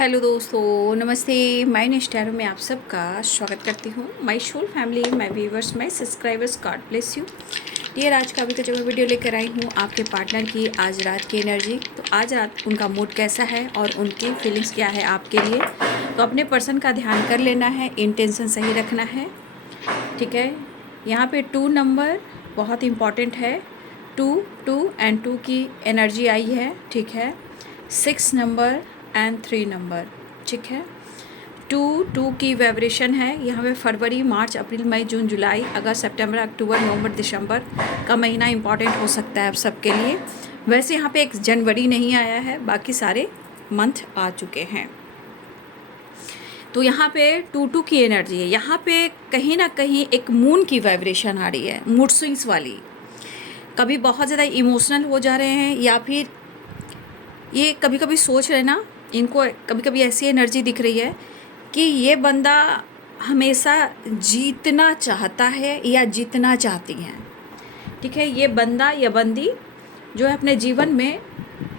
Hello दोस्तों, नमस्ते। मैं निष्ठारू में आप सबका स्वागत करती हूँ। My soul family, my viewers, my subscribers, God bless you dear. आज का अभी का जो मैं वीडियो लेकर आई हूँ आपके पार्टनर की आज रात की एनर्जी। तो आज रात उनका मूड कैसा है और उनकी फीलिंग्स क्या है आपके लिए, तो अपने पर्सन का ध्यान कर लेना है, इंटेंशन सही रखना है, ठीक है। यहाँ पे 2 नंबर बहुत इम्पॉर्टेंट है। 2 एंड 2 की एनर्जी आई है, ठीक है। 6 नंबर एंड 3 नंबर, ठीक है। 2 की वाइब्रेशन है। यहाँ पे फरवरी, मार्च, अप्रैल, मई, जून, जुलाई, अगस्त, सितंबर, अक्टूबर, नवंबर, दिसंबर का महीना इम्पॉर्टेंट हो सकता है आप सबके लिए। वैसे यहाँ पे एक जनवरी नहीं आया है, बाकी सारे मंथ आ चुके हैं। तो यहाँ पे 2 की एनर्जी है। यहाँ पे कहीं ना कहीं एक मून की वाइब्रेशन आ रही है, मूड स्विंग्स वाली। कभी बहुत ज़्यादा इमोशनल हो जा रहे हैं, या फिर ये कभी कभी सोच रहे ना, इनको कभी कभी ऐसी एनर्जी दिख रही है कि ये बंदा हमेशा जीतना चाहता है या जीतना चाहती हैं, ठीक है। ये बंदा या बंदी जो है अपने जीवन में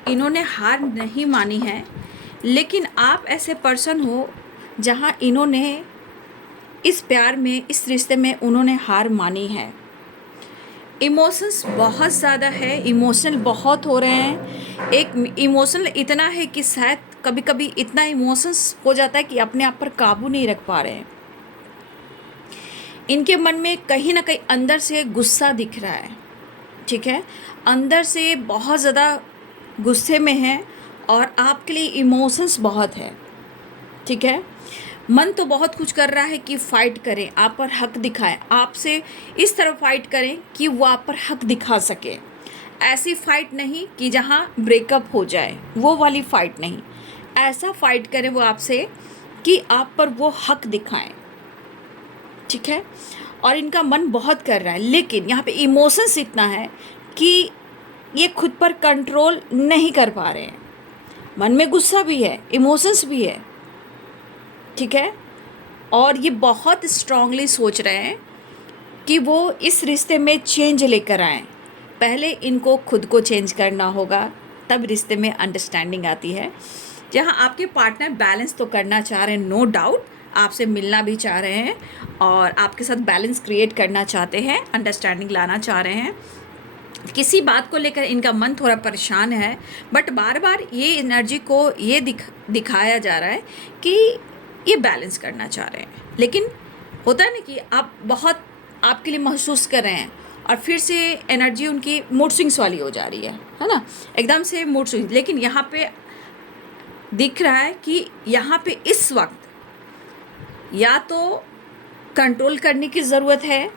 इन्होंने हार नहीं मानी है, लेकिन आप ऐसे पर्सन हो जहाँ इन्होंने इस प्यार में, इस रिश्ते में उन्होंने हार मानी है। इमोशंस बहुत ज़्यादा है, इमोशनल बहुत हो रहे हैं। एक इमोशनल इतना है कि शायद कभी कभी इतना इमोशंस हो जाता है कि अपने आप पर काबू नहीं रख पा रहे हैं। इनके मन में कहीं ना कहीं अंदर से गुस्सा दिख रहा है, ठीक है। अंदर से बहुत ज़्यादा गुस्से में है और आपके लिए इमोशंस बहुत है, ठीक है। मन तो बहुत कुछ कर रहा है कि फ़ाइट करें, आप पर हक दिखाएं, आपसे इस तरह फ़ाइट करें कि वो आप पर हक दिखा सके। ऐसी फ़ाइट नहीं कि जहाँ ब्रेकअप हो जाए, वो वाली फ़ाइट नहीं। ऐसा फ़ाइट करें वो आपसे कि आप पर वो हक दिखाएं, ठीक है। और इनका मन बहुत कर रहा है, लेकिन यहाँ पे इमोशंस इतना है कि ये खुद पर कंट्रोल नहीं कर पा रहे हैं। मन में गुस्सा भी है, इमोशंस भी है, ठीक है। और ये बहुत स्ट्रांगली सोच रहे हैं कि वो इस रिश्ते में चेंज लेकर आएँ। पहले इनको खुद को चेंज करना होगा, तब रिश्ते में अंडरस्टैंडिंग आती है। जहाँ आपके पार्टनर बैलेंस तो करना चाह रहे हैं, नो डाउट, आपसे मिलना भी चाह रहे हैं और आपके साथ बैलेंस क्रिएट करना चाहते हैं, अंडरस्टैंडिंग लाना चाह रहे हैं। किसी बात को लेकर इनका मन थोड़ा परेशान है, बट बार बार ये एनर्जी को ये दिखाया जा रहा है कि ये बैलेंस करना चाह रहे हैं। लेकिन होता है ना कि आप बहुत आपके लिए महसूस कर रहे हैं और फिर से एनर्जी उनकी मूड स्विंग्स वाली हो जा रही है ना, एकदम से मूड स्विंग। लेकिन यहाँ पे दिख रहा है कि यहाँ पे इस वक्त या तो कंट्रोल करने की ज़रूरत है,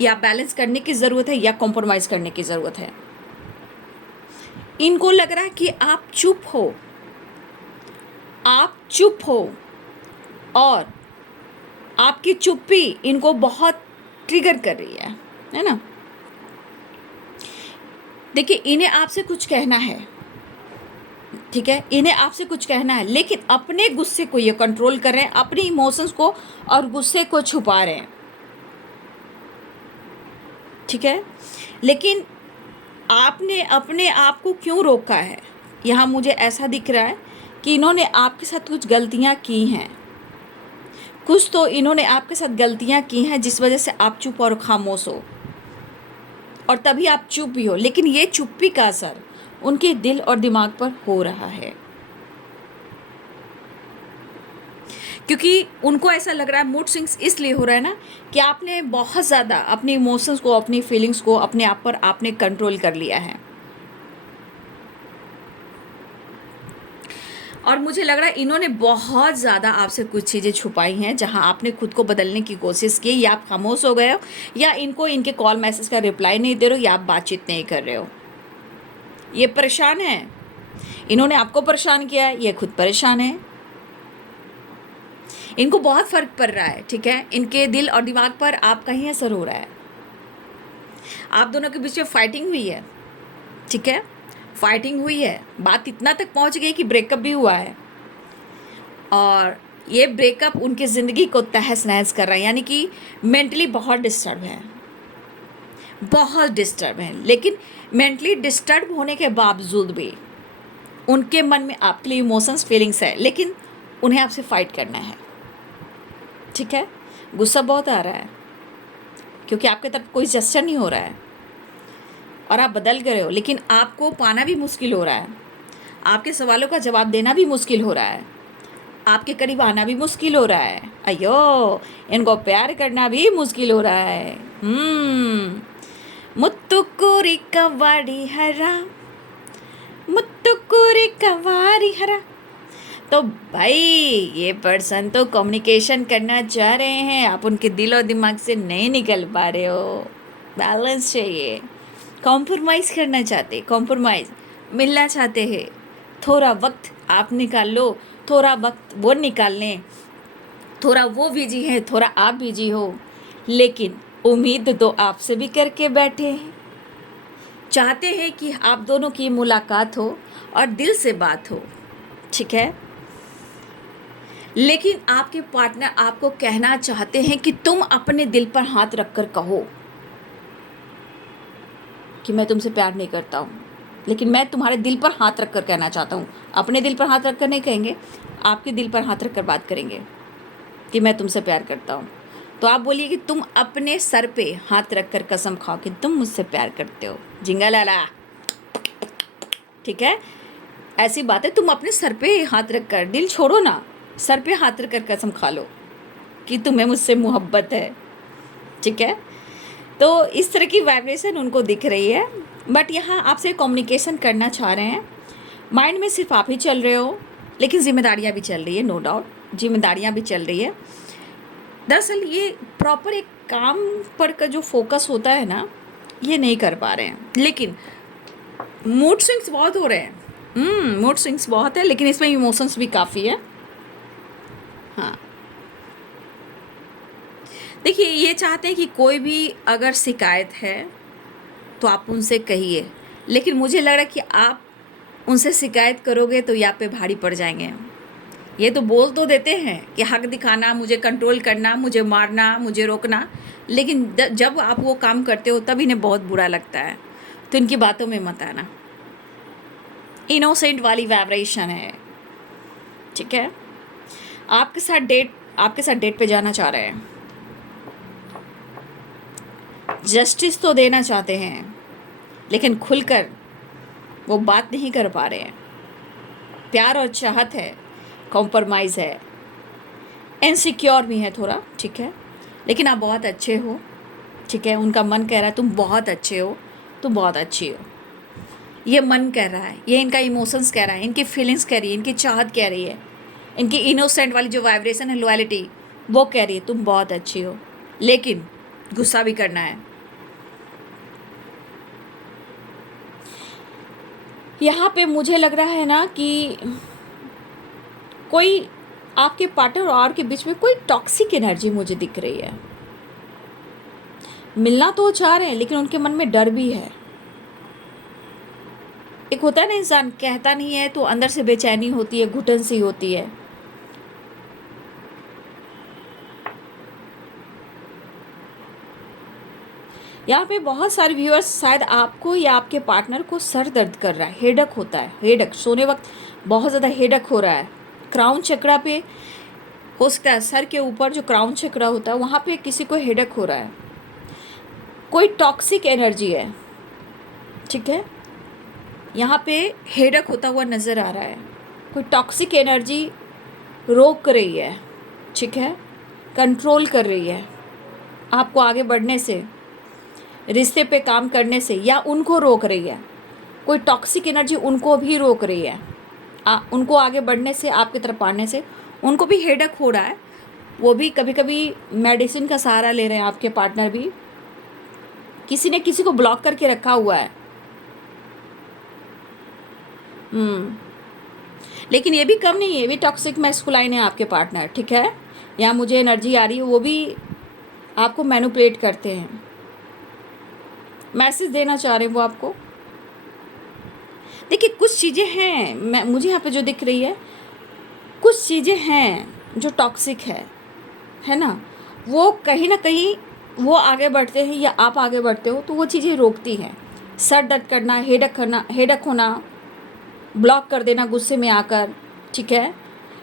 या बैलेंस करने की ज़रूरत है, या कॉम्प्रोमाइज़ करने की ज़रूरत है। इनको लग रहा है कि आप चुप हो, आप चुप हो, और आपकी चुप्पी इनको बहुत ट्रिगर कर रही है ना। देखिए, इन्हें आपसे कुछ कहना है, ठीक है, इन्हें आपसे कुछ कहना है, लेकिन अपने गुस्से को ये कंट्रोल कर रहे हैं, अपने इमोशंस को और गुस्से को छुपा रहे हैं, ठीक है। लेकिन आपने अपने आप को क्यों रोका है? यहाँ मुझे ऐसा दिख रहा है कि इन्होंने आपके साथ कुछ गलतियाँ की हैं, कुछ तो इन्होंने आपके साथ गलतियाँ की हैं जिस वजह से आप चुप और खामोश हो, और तभी आप चुप भी हो। लेकिन ये चुप्पी का असर उनके दिल और दिमाग पर हो रहा है, क्योंकि उनको ऐसा लग रहा है, मूड स्विंग्स इसलिए हो रहा है ना कि आपने बहुत ज़्यादा अपने इमोशंस को, अपनी फीलिंग्स को अपने आप पर आपने कंट्रोल कर लिया है। और मुझे लग रहा है इन्होंने बहुत ज़्यादा आपसे कुछ चीज़ें छुपाई हैं, जहां आपने खुद को बदलने की कोशिश की, या आप खामोश हो गए हो, या इनको इनके कॉल मैसेज का रिप्लाई नहीं दे रहे हो, या आप बातचीत नहीं कर रहे हो। ये परेशान है, इन्होंने आपको परेशान किया है, ये खुद परेशान है। इनको बहुत फ़र्क पड़ रहा है, ठीक है। इनके दिल और दिमाग पर आपका ही असर हो रहा है। आप दोनों के बीच में फाइटिंग हुई है, ठीक है, फाइटिंग हुई है। बात इतना तक पहुंच गई कि ब्रेकअप भी हुआ है, और ये ब्रेकअप उनकी ज़िंदगी को तहस नहस कर रहा है, यानी कि मेंटली बहुत डिस्टर्ब है, बहुत डिस्टर्ब है। लेकिन मेंटली डिस्टर्ब होने के बावजूद भी उनके मन में आपके लिए इमोशंस, फीलिंग्स है, लेकिन उन्हें आपसे फाइट करना है, ठीक है। गुस्सा बहुत आ रहा है क्योंकि आपके तरफ कोई जेस्चर नहीं हो रहा है और आप बदल गए हो, लेकिन आपको पाना भी मुश्किल हो रहा है, आपके सवालों का जवाब देना भी मुश्किल हो रहा है, आपके करीब आना भी मुश्किल हो रहा है, अयो इनको प्यार करना भी मुश्किल हो रहा है। मुत्तुकुरी कवाड़ी हरा, मुत्तुकुरी कवाड़ी हरा। तो भाई ये पर्सन तो कम्युनिकेशन करना चाह रहे हैं, आप उनके दिल और दिमाग से नहीं निकल पा रहे हो। बैलेंस चाहिए, कॉम्प्रोमाइज़ करना चाहते, कॉम्प्रोमाइज़ मिलना चाहते हैं। थोड़ा वक्त आप निकाल लो, थोड़ा वक्त वो निकाल लें, थोड़ा वो बिजी है, थोड़ा आप बिजी हो, लेकिन उम्मीद तो आपसे भी करके बैठे हैं। चाहते हैं कि आप दोनों की मुलाकात हो और दिल से बात हो, ठीक है। लेकिन आपके पार्टनर आपको कहना चाहते हैं कि तुम अपने दिल पर हाथ रखकर कहो कि मैं तुमसे प्यार नहीं करता हूँ, लेकिन मैं तुम्हारे दिल पर हाथ रखकर कहना चाहता हूँ। अपने दिल पर हाथ रखकर नहीं कहेंगे, आपके दिल पर हाथ रखकर बात करेंगे कि मैं तुमसे प्यार करता हूँ। तो आप बोलिए कि तुम अपने सर पे हाथ रखकर कसम खाओ कि तुम मुझसे प्यार करते हो। जिंगा लाला, ठीक है। ऐसी बात है, तुम अपने सर पे हाथ रखकर, दिल छोड़ो ना, सर पे हाथ रखकर कसम खा लो कि तुम्हें मुझसे मोहब्बत है, ठीक है। तो इस तरह की वाइब्रेशन उनको दिख रही है, बट यहाँ आपसे कम्युनिकेशन करना चाह रहे हैं। माइंड में सिर्फ आप ही चल रहे हो, लेकिन जिम्मेदारियाँ भी चल रही है, नो डाउट जिम्मेदारियाँ भी चल रही है। दरअसल ये प्रॉपर एक काम पर का जो फोकस होता है ना, ये नहीं कर पा रहे हैं, लेकिन मूड स्विंग्स बहुत हो रहे हैं। मूड स्विंग्स बहुत है, लेकिन इसमें इमोशंस भी काफ़ी है। हाँ, देखिए ये चाहते हैं कि कोई भी अगर शिकायत है तो आप उनसे कहिए, लेकिन मुझे लग रहा है कि आप उनसे शिकायत करोगे तो ये आप पे भारी पड़ जाएंगे। ये तो बोल तो देते हैं कि हक दिखाना, मुझे कंट्रोल करना, मुझे मारना, मुझे रोकना, लेकिन जब आप वो काम करते हो तब इन्हें बहुत बुरा लगता है। तो इनकी बातों में मत आना। इनोसेंट वाली वाइब्रेशन है, ठीक है। आपके साथ डेट पे जाना चाह रहे हैं, जस्टिस तो देना चाहते हैं, लेकिन खुलकर वो बात नहीं कर पा रहे हैं। प्यार और चाहत है, कॉम्प्रोमाइज़ है, इनसिक्योर भी है थोड़ा, ठीक है, लेकिन आप बहुत अच्छे हो, ठीक है। उनका मन कह रहा है तुम बहुत अच्छे हो, तुम बहुत अच्छी हो, ये मन कह रहा है, ये इनका इमोशंस कह रहा है, इनकी फीलिंग्स कह रही है, इनकी चाहत कह रही है, इनकी इनोसेंट वाली जो वाइब्रेशन है, लॉयल्टी, वो कह रही है तुम बहुत अच्छी हो, लेकिन गुस्सा भी करना है। यहाँ पे मुझे लग रहा है ना कि कोई आपके पार्टनर और के बीच में कोई टॉक्सिक एनर्जी मुझे दिख रही है। मिलना तो वो चाह रहे हैं, लेकिन उनके मन में डर भी है। एक होता है ना, इंसान कहता नहीं है तो अंदर से बेचैनी होती है, घुटन सी होती है। यहाँ पे बहुत सारे व्यूअर्स, शायद आपको या आपके पार्टनर को सर दर्द कर रहा है, हेडक होता है, हेडक सोने वक्त बहुत ज़्यादा हेडक हो रहा है। क्राउन चक्रा पे हो सकता है, सर के ऊपर जो क्राउन चक्रा होता है वहाँ पे किसी को हेडक हो रहा है। कोई टॉक्सिक एनर्जी है, ठीक है। यहाँ पे हेडक होता हुआ नज़र आ रहा है। कोई टॉक्सिक एनर्जी रोक रही है, ठीक है, कंट्रोल कर रही है आपको आगे बढ़ने से, रिश्ते पे काम करने से, या उनको रोक रही है। कोई टॉक्सिक एनर्जी उनको भी रोक रही है, उनको आगे बढ़ने से, आपकी तरफ आने से। उनको भी हेडक हो रहा है, वो भी कभी कभी मेडिसिन का सहारा ले रहे हैं। आपके पार्टनर भी, किसी ने किसी को ब्लॉक करके रखा हुआ है। लेकिन ये भी कम नहीं है, ये भी टॉक्सिक मैस्कुलाइन है आपके पार्टनर, ठीक है। यहाँ मुझे एनर्जी आ रही है, वो भी आपको मैनिपुलेट करते हैं, मैसेज देना चाह रहे हैं वो आपको। देखिए कुछ चीज़ें हैं, मुझे यहाँ पे जो दिख रही है, कुछ चीज़ें हैं जो टॉक्सिक है ना, वो कहीं ना कहीं वो आगे बढ़ते हैं या आप आगे बढ़ते हो तो वो चीज़ें रोकती हैं। सर दर्द करना, हेडक होना, ब्लॉक कर देना गुस्से में आकर, ठीक है,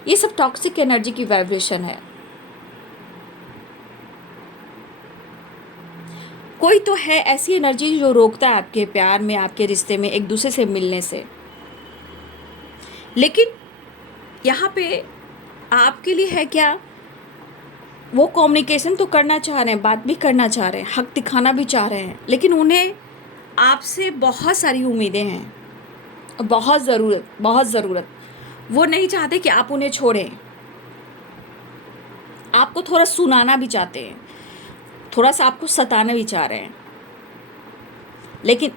ये सब टॉक्सिक एनर्जी की वाइब्रेशन है। कोई तो है ऐसी एनर्जी जो रोकता है आपके प्यार में, आपके रिश्ते में, एक दूसरे से मिलने से। लेकिन यहाँ पे आपके लिए है क्या, वो कम्युनिकेशन तो करना चाह रहे हैं, बात भी करना चाह रहे हैं, हक दिखाना भी चाह रहे हैं, लेकिन उन्हें आपसे बहुत सारी उम्मीदें हैं, बहुत ज़रूरत। वो नहीं चाहते कि आप उन्हें छोड़ें, आपको थोड़ा सुनाना भी चाहते हैं, थोड़ा सा आपको सताना भी चाह रहे हैं। लेकिन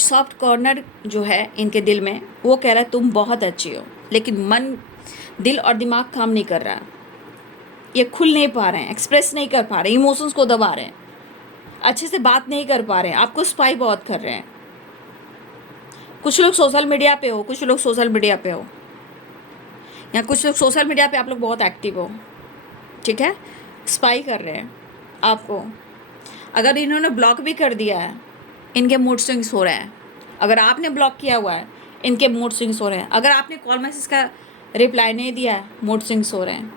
सॉफ्ट कॉर्नर जो है इनके दिल में, वो कह रहा है तुम बहुत अच्छी हो, लेकिन मन, दिल और दिमाग काम नहीं कर रहा। ये खुल नहीं पा रहे हैं, एक्सप्रेस नहीं कर पा रहे, इमोशंस को दबा रहे हैं, अच्छे से बात नहीं कर पा रहे हैं, आपको स्पाई बहुत कर रहे हैं। कुछ लोग सोशल मीडिया पे हो, कुछ लोग सोशल मीडिया पे हो, या कुछ लोग सोशल मीडिया पे आप लोग बहुत एक्टिव हो, ठीक है, स्पाई कर रहे हैं आपको। अगर इन्होंने ब्लॉक भी कर दिया है, इनके मूड स्विंग्स हो रहे हैं। अगर आपने ब्लॉक किया हुआ है, इनके मूड स्विंग्स हो रहे हैं। अगर आपने कॉल मैसेज का रिप्लाई नहीं दिया है, मूड स्विंग्स हो रहे हैं।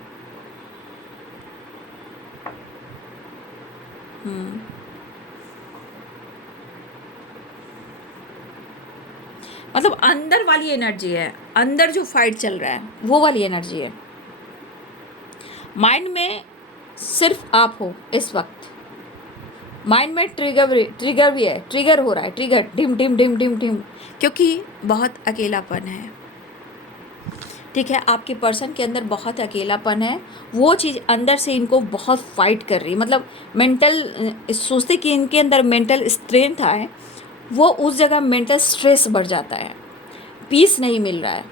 मतलब अंदर वाली एनर्जी है, अंदर जो फाइट चल रहा है वो वाली एनर्जी है। माइंड में सिर्फ आप हो इस वक्त। माइंड में ट्रिगर भी है, ट्रिगर हो रहा है, ट्रिगर ढिम ढिम ढिम ढिम ढिम, क्योंकि बहुत अकेलापन है। ठीक है, आपके पर्सन के अंदर बहुत अकेलापन है। वो चीज़ अंदर से इनको बहुत फाइट कर रही है। मतलब मेंटल, सोचते कि इनके अंदर मेंटल स्ट्रेंथ आए, वो उस जगह मेंटल स्ट्रेस बढ़ जाता है, पीस नहीं मिल रहा है।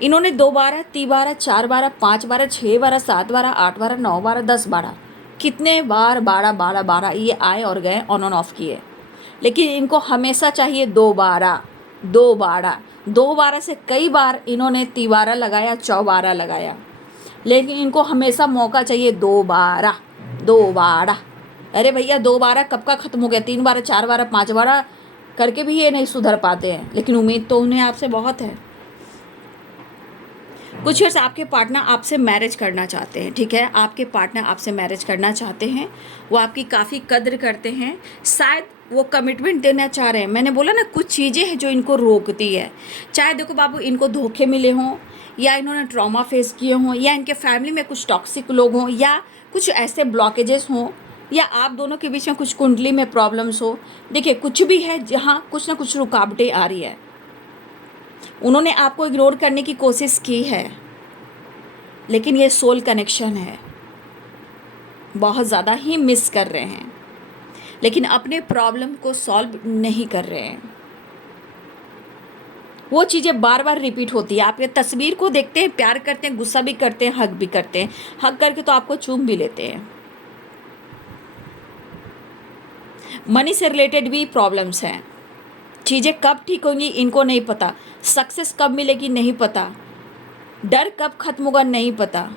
इन्होंने 2 12, 3 12, 4 12, 5 12, 6 12, 7 12, 8 12, 9 12, 10 12, कितने बार 12 12 12 ये आए और गए, ऑन ऑफ किए। लेकिन इनको हमेशा चाहिए 2 12, 2 12, 2 12 से कई बार इन्होंने 3 12 लगाया, 4 12 लगाया, लेकिन इनको हमेशा मौका चाहिए 2 12, 2 12। अरे भैया 2 12 कब का ख़त्म हो गया, 3 12, 4 12, 5 12 करके भी ये नहीं सुधर पाते हैं। लेकिन उम्मीद तो उन्हें आपसे बहुत है। कुछ वर्ष आपके पार्टनर आपसे मैरिज करना चाहते हैं, ठीक है, आपके पार्टनर आपसे मैरिज करना चाहते हैं। वो आपकी काफ़ी कद्र करते हैं, शायद वो कमिटमेंट देना चाह रहे हैं। मैंने बोला ना, कुछ चीज़ें हैं जो इनको रोकती है। चाहे देखो बाबू, इनको धोखे मिले हों, या इन्होंने ट्रॉमा फेस किए हों, या इनके फैमिली में कुछ टॉक्सिक लोग हों, या कुछ ऐसे ब्लॉकेजेस हों, या आप दोनों के बीच में कुछ कुंडली में प्रॉब्लम्स हो। देखिए, कुछ भी है जहाँ कुछ ना कुछ रुकावटें आ रही है। उन्होंने आपको इग्नोर करने की कोशिश की है, लेकिन ये सोल कनेक्शन है, बहुत ज़्यादा ही मिस कर रहे हैं, लेकिन अपने प्रॉब्लम को सॉल्व नहीं कर रहे हैं। वो चीज़ें बार बार रिपीट होती है। आप ये तस्वीर को देखते हैं, प्यार करते हैं, गुस्सा भी करते हैं, हक भी करते हैं, हक करके तो आपको चूम भी लेते हैं। मनी से रिलेटेड भी प्रॉब्लम्स हैं। चीज़ें कब ठीक होंगी इनको नहीं पता, सक्सेस कब मिलेगी नहीं पता, डर कब खत्म होगा नहीं पता,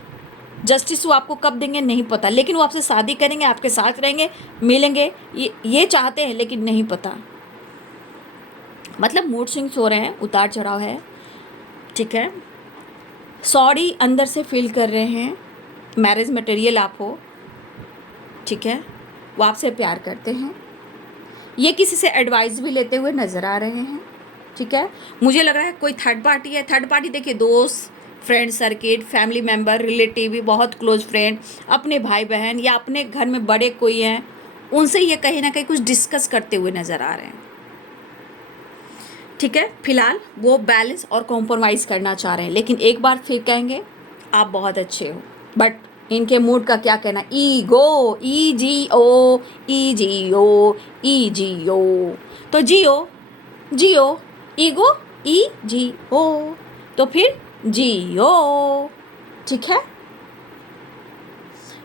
जस्टिस वो आपको कब देंगे नहीं पता, लेकिन वो आपसे शादी करेंगे, आपके साथ रहेंगे, मिलेंगे, ये चाहते हैं, लेकिन नहीं पता। मतलब मूड स्विंग्स हो रहे हैं, उतार चढ़ाव है, ठीक है। सॉरी अंदर से फील कर रहे हैं, मैरिज मटेरियल आप हो, ठीक है, वो आपसे प्यार करते हैं। ये किसी से एडवाइस भी लेते हुए नज़र आ रहे हैं, ठीक है। मुझे लग रहा है कोई थर्ड पार्टी है। थर्ड पार्टी देखिए, दोस्त, friend circuit, family member, relative, बहुत क्लोज फ्रेंड, अपने भाई बहन, या अपने घर में बड़े कोई हैं, उनसे ये कहीं ना कहीं कुछ डिस्कस करते हुए नज़र आ रहे हैं, ठीक है। फिलहाल वो बैलेंस और कॉम्प्रोमाइज़ करना चाह रहे हैं, लेकिन एक बार फिर कहेंगे आप बहुत अच्छे हो। बट इनके मूड का क्या कहना, ईगो, EGO, EGO, EGO, तो जियो, जियो, ईगो, EGO, तो फिर जियो, ठीक है।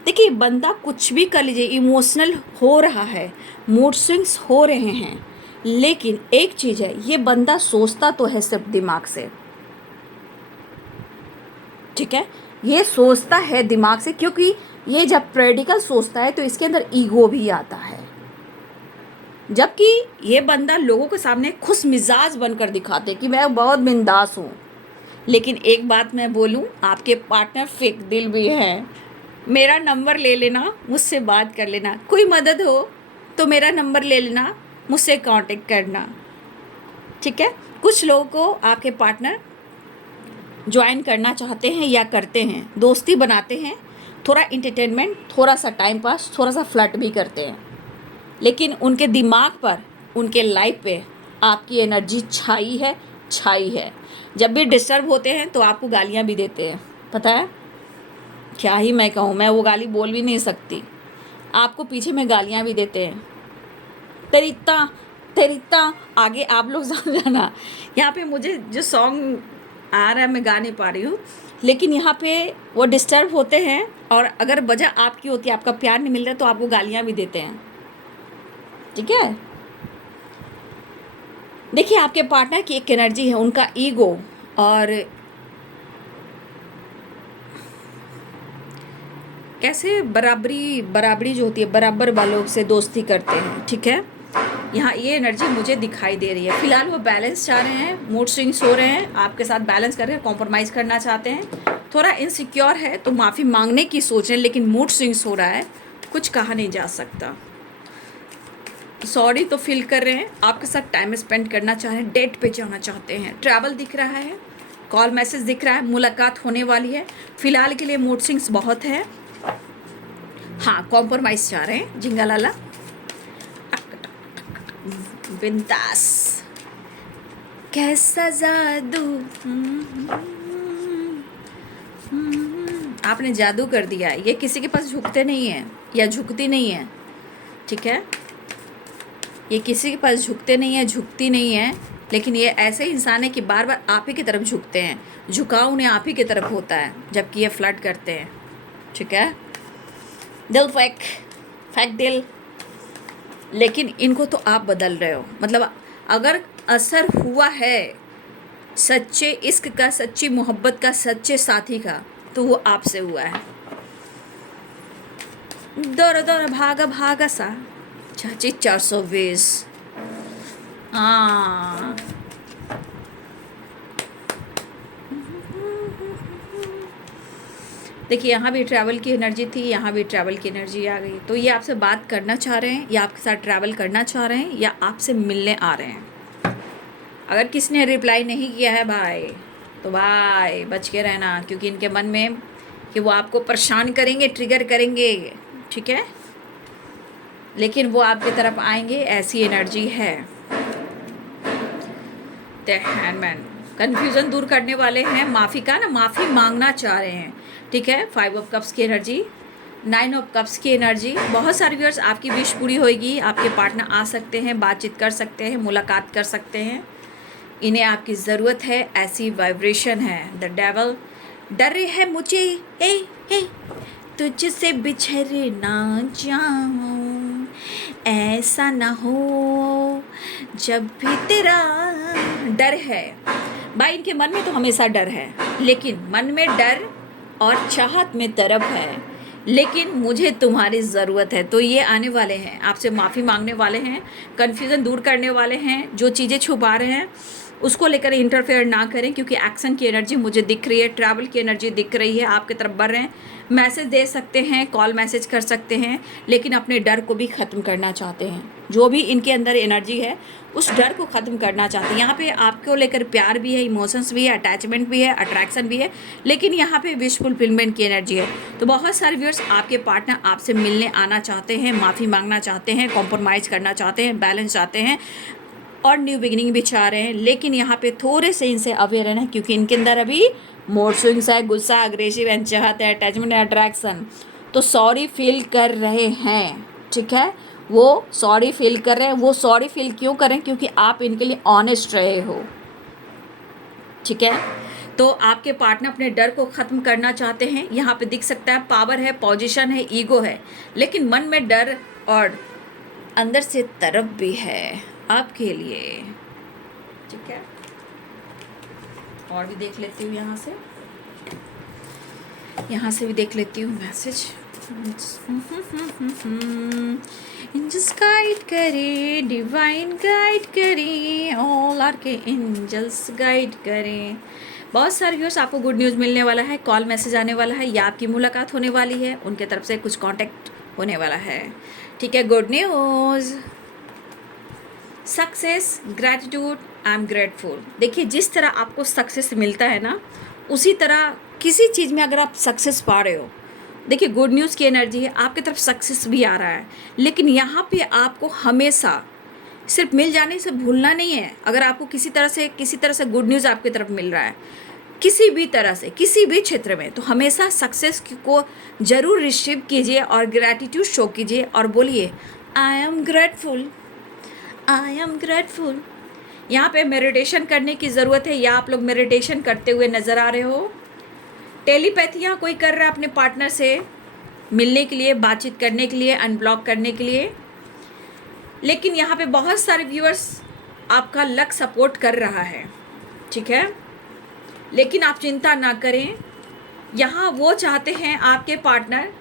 देखिए, बंदा कुछ भी कर लीजिए, इमोशनल हो रहा है, मूड स्विंग्स हो रहे हैं, लेकिन एक चीज़ है, ये बंदा सोचता तो है सिर्फ दिमाग से, ठीक है, ये सोचता है दिमाग से, क्योंकि ये जब प्रैक्टिकल सोचता है तो इसके अंदर ईगो भी आता है। जबकि ये बंदा लोगों के सामने खुश मिजाज बनकर दिखाते कि मैं बहुत बिंदास हूँ, लेकिन एक बात मैं बोलूं, आपके पार्टनर फेक दिल भी है। मेरा नंबर ले लेना, मुझसे बात कर लेना, कोई मदद हो तो मेरा नंबर ले लेना, मुझसे कांटेक्ट करना, ठीक है। कुछ लोगों को आपके पार्टनर ज्वाइन करना चाहते हैं या करते हैं, दोस्ती बनाते हैं, थोड़ा इंटरटेनमेंट, थोड़ा सा टाइम पास, थोड़ा सा फ्लर्ट भी करते हैं, लेकिन उनके दिमाग पर, उनके लाइफ पे आपकी एनर्जी छाई है, छाई है। जब भी डिस्टर्ब होते हैं तो आपको गालियाँ भी देते हैं, पता है। क्या ही मैं कहूँ, मैं वो गाली बोल भी नहीं सकती। आपको पीछे में गालियाँ भी देते हैं, तेरिता तेरिता, आगे आप लोग समझ जाना। यहाँ पे मुझे जो सॉन्ग आ रहा है मैं गा नहीं पा रही हूँ, लेकिन यहाँ पे वो डिस्टर्ब होते हैं, और अगर वजह आपकी होती है, आपका प्यार नहीं मिल रहा, तो आपको गालियाँ भी देते हैं, ठीक है। देखिए, आपके पार्टनर की एक एनर्जी है, उनका ईगो, और कैसे बराबरी जो होती है, बराबर वालों से दोस्ती करते हैं, ठीक है। यहाँ ये एनर्जी मुझे दिखाई दे रही है। फिलहाल वो बैलेंस चाह रहे हैं, मूड स्विंग्स हो रहे हैं, आपके साथ बैलेंस कर रहे हैं, कॉम्प्रोमाइज़ करना चाहते हैं, थोड़ा इनसिक्योर है तो माफ़ी मांगने की सोच रहे हैं, लेकिन मूड स्विंग्स हो रहा है, कुछ कहा नहीं जा सकता। सॉरी तो फील कर रहे हैं, आपके साथ टाइम स्पेंड करना चाह रहे हैं, डेट पे जाना चाहते हैं, ट्रैवल दिख रहा है, कॉल मैसेज दिख रहा है, मुलाकात होने वाली है। फिलहाल के लिए मूड स्विंग्स बहुत है। हाँ, कॉम्प्रोमाइज़ चाह रहे हैं, झिंगा लाला, बिंदास, कैसा जादू, आपने जादू कर दिया है। ये किसी के पास झुकते नहीं हैं या झुकती नहीं है, ठीक है। ये किसी के पास झुकते नहीं है, झुकती नहीं है, लेकिन ये ऐसे इंसान है कि बार बार आप ही की तरफ झुकते हैं, झुकाव उन्हें आप ही की तरफ होता है, जबकि ये फ्लर्ट करते हैं, ठीक है। दिल फेक दिल, लेकिन इनको तो आप बदल रहे हो। मतलब अगर असर हुआ है सच्चे इश्क का, सच्ची मोहब्बत का, सच्चे साथी का, तो वो आपसे हुआ है। दौड़ भागा सा चाची 420। हाँ, देखिए, यहाँ भी ट्रैवल की एनर्जी थी, यहाँ भी ट्रैवल की एनर्जी आ गई। तो ये आपसे बात करना चाह रहे हैं, या आपके साथ ट्रैवल करना चाह रहे हैं, या आपसे मिलने आ रहे हैं। अगर किसी ने रिप्लाई नहीं किया है भाई, तो भाई बच के रहना, क्योंकि इनके मन में कि वो आपको परेशान करेंगे, ट्रिगर करेंगे, ठीक है, लेकिन वो आपकी तरफ आएंगे, ऐसी एनर्जी है। द हैंडमैन कन्फ्यूज़न दूर करने वाले हैं, माफ़ी का ना, माफ़ी मांगना चाह रहे हैं, ठीक है। 5 ऑफ कप्स की एनर्जी, 9 ऑफ कप्स की एनर्जी। बहुत सारे व्यूअर्स, आपकी विश पूरी होगी, आपके पार्टनर आ सकते हैं, बातचीत कर सकते हैं, मुलाकात कर सकते हैं, इन्हें आपकी ज़रूरत है, ऐसी वाइब्रेशन है। द डेविल, डर रहे है मुझे, हे तुझसे बिछड़ ना जाऊं, ऐसा ना हो जब भी तेरा, डर है भाई, इनके मन में तो हमेशा डर है, लेकिन मन में डर और चाहत में तरफ है, लेकिन मुझे तुम्हारी ज़रूरत है। तो ये आने वाले हैं, आपसे माफ़ी मांगने वाले हैं, कन्फ्यूज़न दूर करने वाले हैं, जो चीज़ें छुपा रहे हैं उसको लेकर इंटरफेयर ना करें, क्योंकि एक्शन की एनर्जी मुझे दिख रही है, ट्रैवल की एनर्जी दिख रही है, आपकी तरफ बढ़ रहे हैं, मैसेज दे सकते हैं, कॉल मैसेज कर सकते हैं, लेकिन अपने डर को भी ख़त्म करना चाहते हैं। जो भी इनके अंदर एनर्जी है, उस डर को ख़त्म करना चाहते हैं। यहाँ पे आपको लेकर प्यार भी है, इमोशंस भी है, अटैचमेंट भी है, अट्रैक्शन भी है, लेकिन यहाँ पे विश फुलफिलमेंट की एनर्जी है। तो बहुत सारे व्यूअर्स, आपके पार्टनर आपसे मिलने आना चाहते हैं, माफ़ी मांगना चाहते हैं, कॉम्प्रोमाइज़ करना चाहते हैं, बैलेंस चाहते हैं, और न्यू बिगिनिंग भी चाह रहे हैं, लेकिन यहाँ पे थोड़े से इनसे अवेयर रहना है, क्योंकि इनके अंदर अभी मूड स्विंग्स है, गुस्सा, अग्रेसिव एंड चाहत है, अटैचमेंट है, अट्रैक्शन। तो सॉरी फील कर रहे हैं, ठीक है, वो सॉरी फील कर रहे हैं। वो सॉरी फील क्यों करें? क्योंकि आप इनके लिए ऑनेस्ट रहे हो, ठीक है। तो आपके पार्टनर अपने डर को ख़त्म करना चाहते हैं। यहाँ पे दिख सकता है पावर है, पोजीशन है, ईगो है, लेकिन मन में डर और अंदर से तरफ भी है आपके लिए, ठीक है। और भी देख लेती हूँ, यहाँ से भी देख लेती हूँ मैसेज। एंजल्स गाइड करें, डिवाइन गाइड करें, ऑल आर के एंजल्स गाइड करें। बहुत सारे व्यूअर्स, आपको गुड न्यूज़ मिलने वाला है, कॉल मैसेज आने वाला है या आपकी मुलाकात होने वाली है, उनके तरफ से कुछ कांटेक्ट होने वाला है। ठीक है, good news, success, gratitude, I am grateful. देखिए, जिस तरह आपको सक्सेस मिलता है ना, उसी तरह किसी चीज़ में अगर आप सक्सेस पा रहे हो, देखिए गुड न्यूज़ की एनर्जी है, आपकी तरफ सक्सेस भी आ रहा है, लेकिन यहाँ पे आपको हमेशा सिर्फ मिल जाने से भूलना नहीं है। अगर आपको किसी तरह से गुड न्यूज़ आपकी तरफ मिल रहा है, किसी भी तरह से, किसी भी क्षेत्र में, तो हमेशा सक्सेस को ज़रूर रिसीव कीजिए और ग्रैटिट्यूड शो कीजिए और बोलिए I am grateful, I am grateful. यहाँ पे मेडिटेशन करने की ज़रूरत है, या आप लोग मेडिटेशन करते हुए नज़र आ रहे हो। टेलीपैथियाँ कोई कर रहा है अपने पार्टनर से मिलने के लिए, बातचीत करने के लिए, अनब्लॉक करने के लिए, लेकिन यहाँ पे बहुत सारे व्यूअर्स आपका लक सपोर्ट कर रहा है। ठीक है, लेकिन आप चिंता ना करें, यहाँ वो चाहते हैं आपके पार्टनर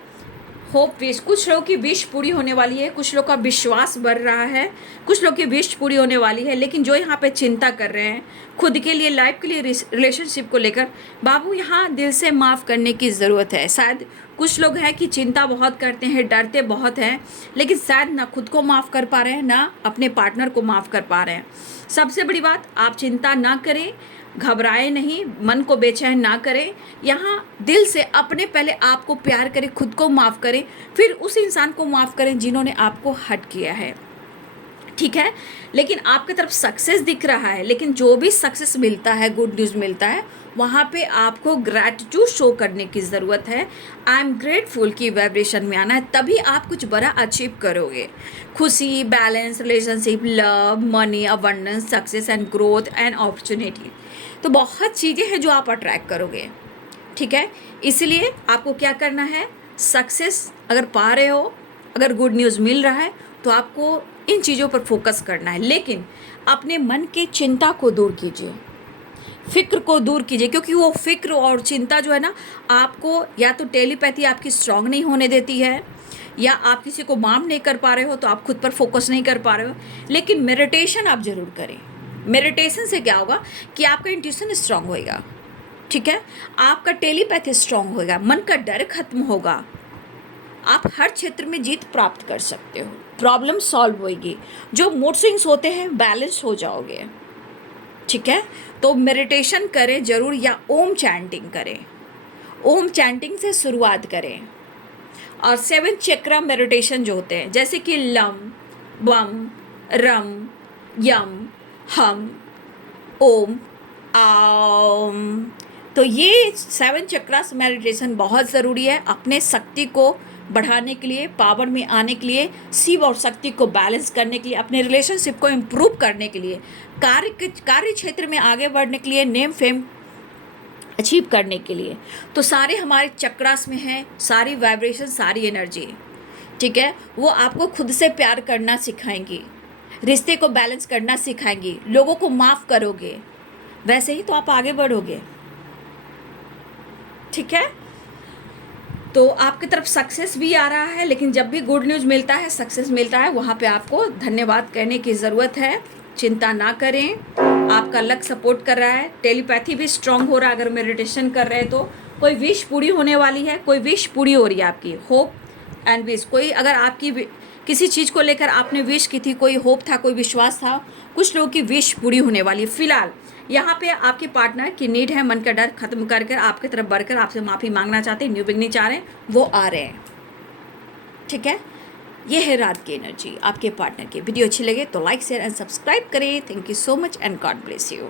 होप विश, कुछ लोगों की विश पूरी होने वाली है, कुछ लोग का विश्वास बढ़ रहा है, कुछ लोग की विश पूरी होने वाली है, लेकिन जो यहाँ पे चिंता कर रहे हैं खुद के लिए, लाइफ के लिए, रिलेशनशिप को लेकर, बाबू यहाँ दिल से माफ़ करने की ज़रूरत है। शायद कुछ लोग हैं कि चिंता बहुत करते हैं, डरते बहुत हैं, लेकिन शायद ना खुद को माफ़ कर पा रहे हैं, ना अपने पार्टनर को माफ़ कर पा रहे हैं। सबसे बड़ी बात, आप चिंता ना करें, घबराए नहीं, मन को बेचैन ना करें, यहाँ दिल से अपने पहले आपको प्यार करें, खुद को माफ़ करें, फिर उस इंसान को माफ़ करें जिन्होंने आपको हर्ट किया है। ठीक है, लेकिन आपकी तरफ सक्सेस दिख रहा है, लेकिन जो भी सक्सेस मिलता है, गुड न्यूज़ मिलता है, वहाँ पे आपको ग्रैटिट्यूड शो करने की ज़रूरत है। आई एम ग्रेटफुल की वाइब्रेशन में आना है, तभी आप कुछ बड़ा अचीव करोगे। खुशी, balance, relationship, love, money, abundance, success and growth and opportunity, तो बहुत चीज़ें हैं जो आप अट्रैक्ट करोगे। ठीक है, इसलिए आपको क्या करना है, सक्सेस अगर पा रहे हो, अगर गुड न्यूज़ मिल रहा है, तो आपको इन चीज़ों पर फोकस करना है, लेकिन अपने मन की चिंता को दूर कीजिए, फिक्र को दूर कीजिए, क्योंकि वो फिक्र और चिंता जो है ना, आपको या तो टेलीपैथी आपकी स्ट्रांग नहीं होने देती है, या आप किसी को माफ़ नहीं कर पा रहे हो तो आप खुद पर फोकस नहीं कर पा रहे हो। लेकिन मेडिटेशन आप ज़रूर करें। मेडिटेशन से क्या होगा कि आपका इंट्यूशन स्ट्रांग होएगा। ठीक है, आपका टेलीपैथी स्ट्रांग होएगा, मन का डर खत्म होगा, आप हर क्षेत्र में जीत प्राप्त कर सकते हो, प्रॉब्लम सॉल्व होएगी, जो मूड स्विंग्स होते हैं बैलेंस हो जाओगे। ठीक है, तो मेडिटेशन करें ज़रूर, या ओम चैंटिंग करें, ओम चैंटिंग से शुरुआत करें। और 7 चक्रा मेडिटेशन जो होते हैं, जैसे कि लम, बम, रम, यम, हम, ओम, आम, तो ये 7 चक्रास मेडिटेशन बहुत ज़रूरी है अपने शक्ति को बढ़ाने के लिए, पावर में आने के लिए, शिव और शक्ति को बैलेंस करने के लिए, अपने रिलेशनशिप को इम्प्रूव करने के लिए, कार्य क्षेत्र में आगे बढ़ने के लिए, नेम फेम अचीव करने के लिए। तो सारे हमारे चक्रास में है, सारी वाइब्रेशन, सारी एनर्जी। ठीक है, वो आपको खुद से प्यार करना सिखाएंगी, रिश्ते को बैलेंस करना सिखाएंगी, लोगों को माफ़ करोगे, वैसे ही तो आप आगे बढ़ोगे। ठीक है, तो आपकी तरफ सक्सेस भी आ रहा है, लेकिन जब भी गुड न्यूज़ मिलता है, सक्सेस मिलता है, वहाँ पे आपको धन्यवाद कहने की ज़रूरत है। चिंता ना करें, आपका लक सपोर्ट कर रहा है, टेलीपैथी भी स्ट्रांग हो रहा है। अगर मेडिटेशन कर रहे हैं तो कोई विश पूरी होने वाली है, कोई विश पूरी हो रही है आपकी, होप एंड विश। कोई अगर आपकी किसी चीज़ को लेकर आपने विश की थी, कोई होप था, कोई विश्वास था, कुछ लोगों की विश पूरी होने वाली है। फिलहाल यहाँ पे आपके पार्टनर की नीड है, मन का डर खत्म कर आपकी तरफ बढ़कर आपसे माफ़ी मांगना चाहते हैं, न्यू बिगनिंग चाह रहे हैं, वो आ रहे हैं। ठीक है, ये है रात की एनर्जी आपके पार्टनर की। वीडियो अच्छी लगे तो लाइक शेयर एंड सब्सक्राइब करें। Thank you so much and God bless you.